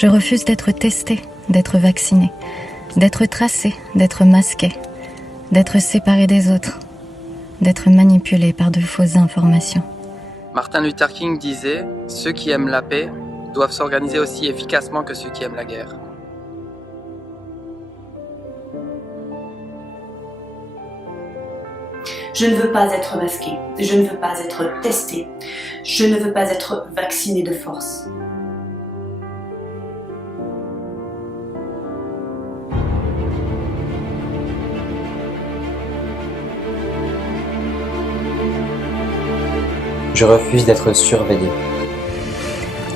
Je refuse d'être testé, d'être vacciné, d'être tracé, d'être masqué, d'être séparé des autres, d'être manipulé par de fausses informations. Martin Luther King disait « Ceux qui aiment la paix doivent s'organiser aussi efficacement que ceux qui aiment la guerre ». Je ne veux pas être masqué, je ne veux pas être testé, je ne veux pas être vacciné de force. Je refuse d'être surveillé.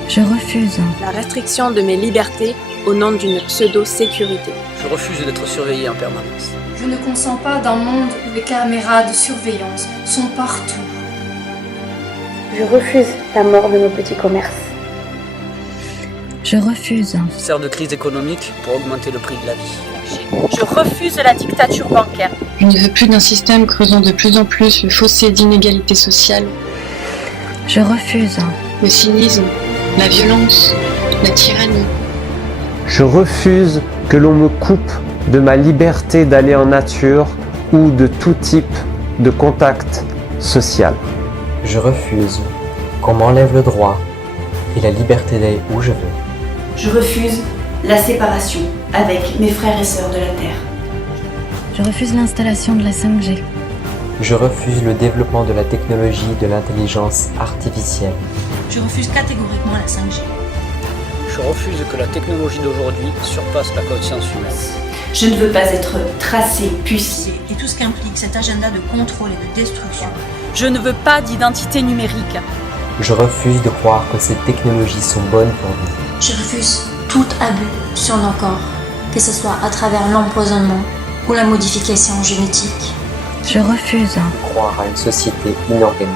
Je refuse la restriction de mes libertés au nom d'une pseudo-sécurité. Je refuse d'être surveillé en permanence. Je ne consens pas d'un monde où les caméras de surveillance sont partout. Je refuse la mort de nos petits commerces. Je refuse. On se sert de crise économique pour augmenter le prix de la vie. Je refuse la dictature bancaire. Je ne veux plus d'un système creusant de plus en plus le fossé d'inégalité sociale. Je refuse. Le cynisme, la violence, la tyrannie. Je refuse que l'on me coupe de ma liberté d'aller en nature ou de tout type de contact social. Je refuse qu'on m'enlève le droit et la liberté d'aller où je veux. Je refuse la séparation avec mes frères et sœurs de la Terre. Je refuse l'installation de la 5G. Je refuse le développement de la technologie de l'intelligence artificielle. Je refuse catégoriquement la 5G. Je refuse que la technologie d'aujourd'hui surpasse la conscience humaine. Je ne veux pas être tracé, pucé. Et tout ce qu'implique cet agenda de contrôle et de destruction. Je ne veux pas d'identité numérique. Je refuse de croire que ces technologies sont bonnes pour nous. Je refuse tout abus sur nos corps, que ce soit à travers l'empoisonnement ou la modification génétique. Je refuse de croire à une société inorganique,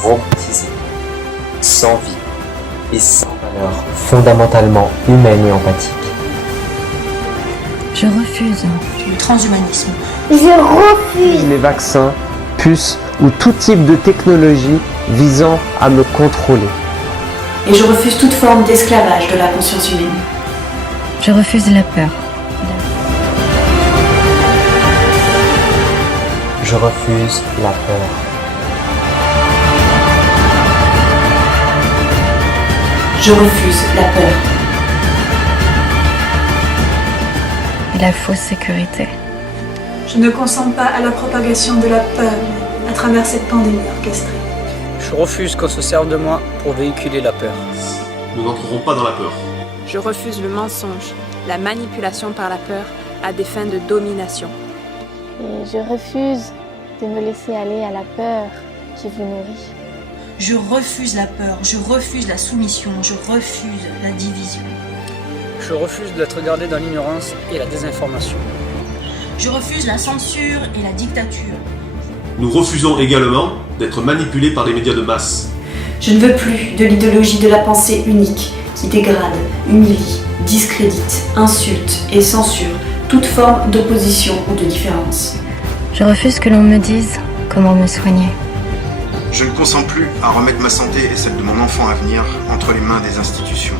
robotisée, sans vie et sans valeur, fondamentalement humaine et empathique. Je refuse le transhumanisme. Je refuse les vaccins, puces ou tout type de technologie visant à me contrôler. Et je refuse toute forme d'esclavage de la conscience humaine. Je refuse la peur. Je refuse la peur. Je refuse la peur. Et la fausse sécurité. Je ne consens pas à la propagation de la peur à travers cette pandémie orchestrée. Je refuse qu'on se serve de moi pour véhiculer la peur. Nous n'entrerons pas dans la peur. Je refuse le mensonge, la manipulation par la peur à des fins de domination. Et je refuse de me laisser aller à la peur qui vous nourrit. Je refuse la peur, je refuse la soumission, je refuse la division. Je refuse d'être gardé dans l'ignorance et la désinformation. Je refuse la censure et la dictature. Nous refusons également d'être manipulés par les médias de masse. Je ne veux plus de l'idéologie de la pensée unique qui dégrade, humilie, discrédite, insulte et censure toute forme d'opposition ou de différence. Je refuse que l'on me dise comment me soigner. Je ne consens plus à remettre ma santé et celle de mon enfant à venir entre les mains des institutions.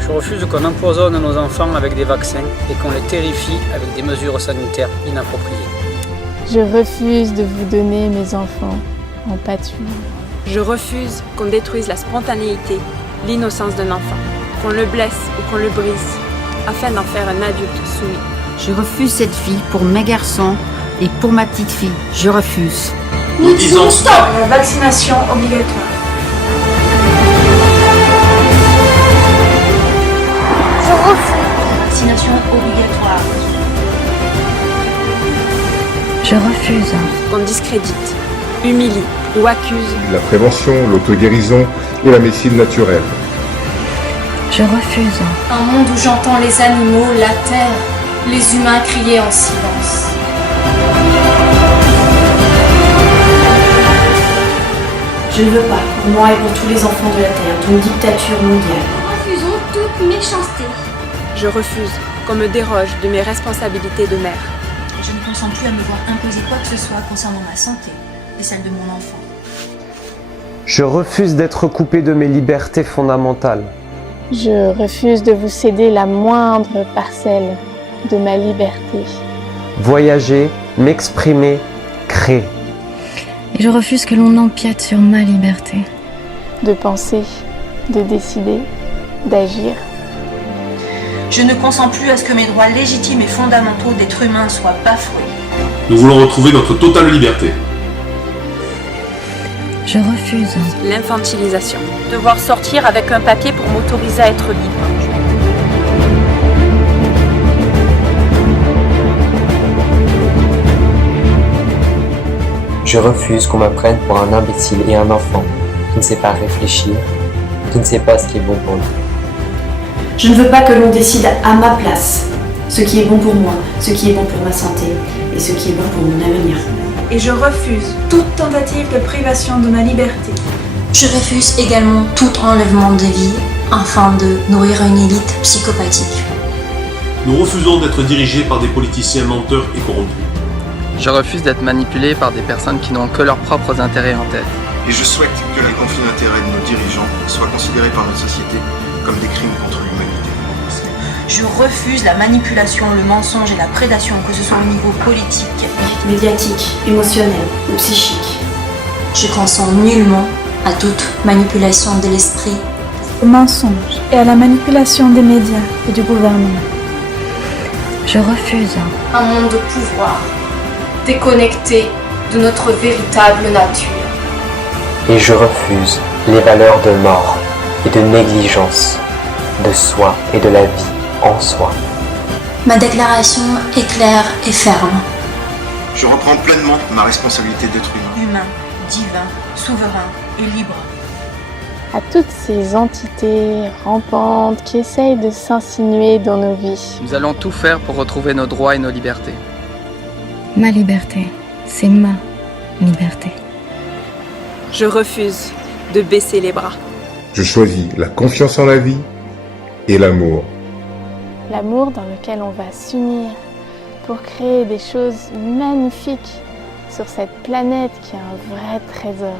Je refuse qu'on empoisonne nos enfants avec des vaccins et qu'on les terrifie avec des mesures sanitaires inappropriées. Je refuse de vous donner mes enfants en pâture. Je refuse qu'on détruise la spontanéité, l'innocence d'un enfant, qu'on le blesse ou qu'on le brise, afin d'en faire un adulte soumis. Je refuse cette vie pour mes garçons et pour ma petite fille. Je refuse. Nous disons stop à la vaccination obligatoire. Je refuse. Vaccination obligatoire. Je refuse. Qu'on discrédite, humilie ou accuse. La prévention, l'auto-guérison et la médecine naturelle. Je refuse. Un monde où j'entends les animaux, la terre, les humains crier en silence. Je ne veux pas, pour moi et pour tous les enfants de la Terre, d'une dictature mondiale. Nous refusons toute méchanceté. Je refuse qu'on me déroge de mes responsabilités de mère. Je ne consens plus à me voir imposer quoi que ce soit concernant ma santé et celle de mon enfant. Je refuse d'être coupé de mes libertés fondamentales. Je refuse de vous céder la moindre parcelle de ma liberté. Voyager, m'exprimer, créer. Et je refuse que l'on empiète sur ma liberté. De penser, de décider, d'agir. Je ne consens plus à ce que mes droits légitimes et fondamentaux d'être humain soient bafoués. Nous voulons retrouver notre totale liberté. Je refuse l'infantilisation. Devoir sortir avec un papier pour m'autoriser à être libre. Je refuse qu'on me prenne pour un imbécile et un enfant qui ne sait pas réfléchir, qui ne sait pas ce qui est bon pour lui. Je ne veux pas que l'on décide à ma place ce qui est bon pour moi, ce qui est bon pour ma santé et ce qui est bon pour mon avenir. Et je refuse toute tentative de privation de ma liberté. Je refuse également tout enlèvement de vie afin de nourrir une élite psychopathique. Nous refusons d'être dirigés par des politiciens menteurs et corrompus. Je refuse d'être manipulé par des personnes qui n'ont que leurs propres intérêts en tête. Et je souhaite que les conflits d'intérêts de nos dirigeants soient considérés par notre société comme des crimes contre l'humanité. Je refuse la manipulation, le mensonge et la prédation, que ce soit au niveau politique, médiatique, émotionnel ou psychique. Je consens nullement à toute manipulation de l'esprit, au mensonge et à la manipulation des médias et du gouvernement. Je refuse un monde de pouvoir, déconnecté de notre véritable nature. Et je refuse les valeurs de mort et de négligence, de soi et de la vie en soi. Ma déclaration est claire et ferme. Je reprends pleinement ma responsabilité d'être humain. Humain, divin, souverain et libre. À toutes ces entités rampantes qui essayent de s'insinuer dans nos vies. Nous allons tout faire pour retrouver nos droits et nos libertés. Ma liberté, c'est ma liberté. Je refuse de baisser les bras. Je choisis la confiance en la vie et l'amour. L'amour dans lequel on va s'unir pour créer des choses magnifiques sur cette planète qui est un vrai trésor.